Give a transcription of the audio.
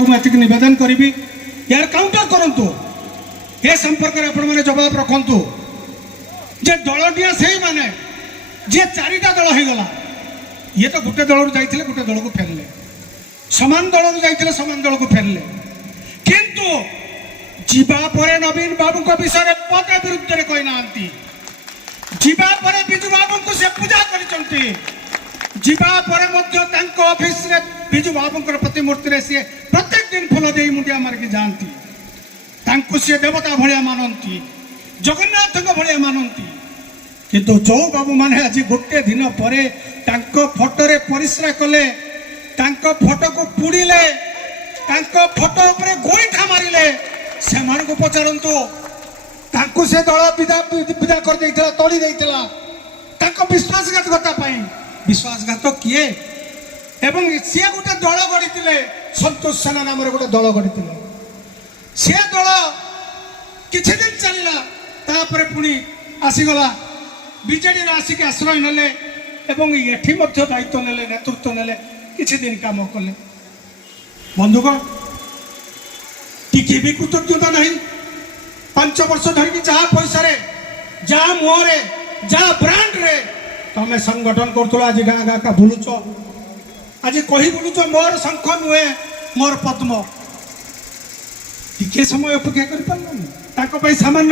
को मुझे नवेदन करी यार काउंटर करूँ ए संपर्क में आपण मैंने जवाब रखु जे दलटिया से माने जे चारिटा दल हो गला ये तो गोटे दल जाते गोटे दल को फेरले समान दल जाते समान दल को फेरले किंतु जीवापर नवीन बाबू को विषय पदे विरुद्ध में कही ना जीवापर विजु बाबू को से पूजा करते जीवापर ऑफिस रे विजु बाबू प्रतिमूर्ति सी प्रत्येक दिन फूल दे मुंडिया मारिक जाती सी देवता भाया मानती जगन्नाथ भाया मानती किंतु जो बाबू माने आज गोटे दिन पर फोटो परिश्रा कले फोटो को पुड़िले फोटो उपरे गोईठा मारिले से पचारतु से दल विदा कर तोड़ी विश्वासघातकता विश्वासघात किए एवं सी गोटे दल गढ़ी संतोष सेना नाम गोटे दल गढ़ी सी दल किछि दिन चलला तापर पुणी आसीगला बीजेडी आसिक आश्रय नेले एवं एठी मध्य दायित्व नेले नेतृत्व नेले किछि दिन काम कले बंधुगण टिके भी कृतज्ञता नहीं 5 वर्ष धरिक जहाँ पैसा रे जहाँ मुहरे जहाँ ब्रांड रे तमें संगठन कर आज गाँ गाँ का बुलुच आज कही बुलुच मोर शंख नुहे मोर पद्म टिके समय अपेक्षा कर सामान्य